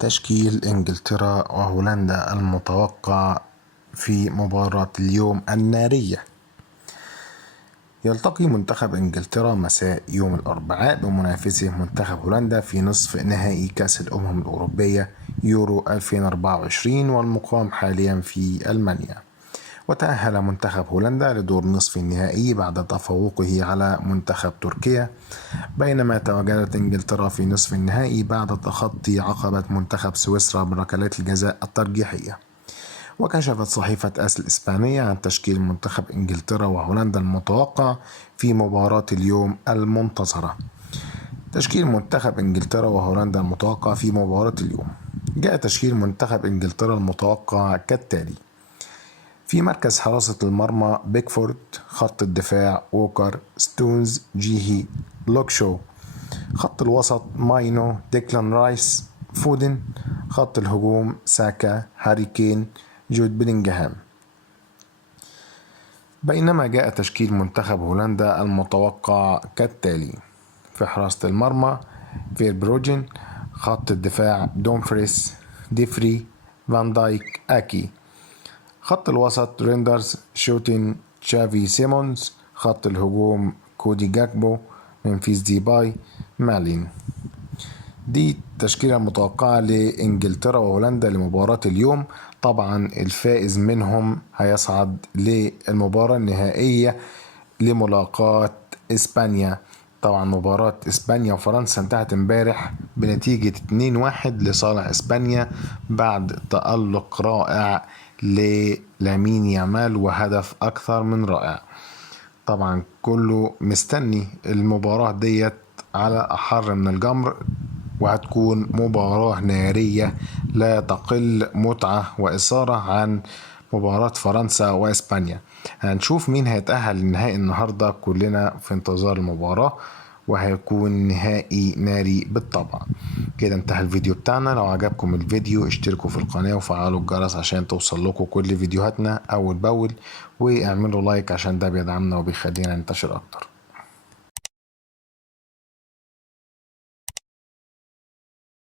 تشكيل إنجلترا وهولندا المتوقع في مباراة اليوم النارية. يلتقي منتخب إنجلترا مساء يوم الأربعاء بمنافسه منتخب هولندا في نصف نهائي كأس الأمم الأوروبية يورو 2024 والمقام حاليا في ألمانيا. وتأهل منتخب هولندا لدور نصف النهائي بعد تفوقه على منتخب تركيا، بينما تواجدت إنجلترا في نصف النهائي بعد تخطي عقبة منتخب سويسرا بركلات الجزاء الترجيحية. وكشفت صحيفة آس الإسبانية عن تشكيل منتخب إنجلترا وهولندا المتوقع في مباراة اليوم المنتظرة. تشكيل منتخب إنجلترا وهولندا المتوقع في مباراة اليوم. جاء تشكيل منتخب إنجلترا المتوقع كالتالي: في مركز حراسة المرمى بيكفورد، خط الدفاع ووكر، ستونز، جيهي، لوكشو، خط الوسط ماينو، ديكلان رايس، فودن، خط الهجوم ساكا، هاري كين، جود بيلينغهام. بينما جاء تشكيل منتخب هولندا المتوقع كالتالي: في حراسة المرمى فيربروجن، خط الدفاع دومفريس، ديفري، فان دايك، أكي، خط الوسط ريندرز، شوتين، تشافي سيمونز، خط الهجوم كودي جاكبو، منفيس ديباي، مالين. دي التشكيلة المتوقعة لإنجلترا وهولندا لمباراة اليوم. طبعا الفائز منهم هيصعد للمباراة النهائية لملاقاة إسبانيا. طبعا مباراة إسبانيا وفرنسا انتهت امبارح بنتيجة 2-1 لصالح إسبانيا بعد تألق رائع للامين يامال وهدف أكثر من رائع. طبعا كله مستني المباراة ديت على أحر من الجمر، وهتكون مباراة نارية لا تقل متعة وإثارة عن مباراة فرنسا وإسبانيا. هنشوف مين هيتأهل للنهائي النهاردة، كلنا في انتظار المباراة، وهيكون نهائي ناري بالطبع. كده انتهى الفيديو بتاعنا. لو عجبكم الفيديو اشتركوا في القناة وفعلوا الجرس عشان توصل لكم كل فيديوهاتنا أول بأول، واعملوا لايك عشان ده بيدعمنا وبيخلينا ننتشر أكتر.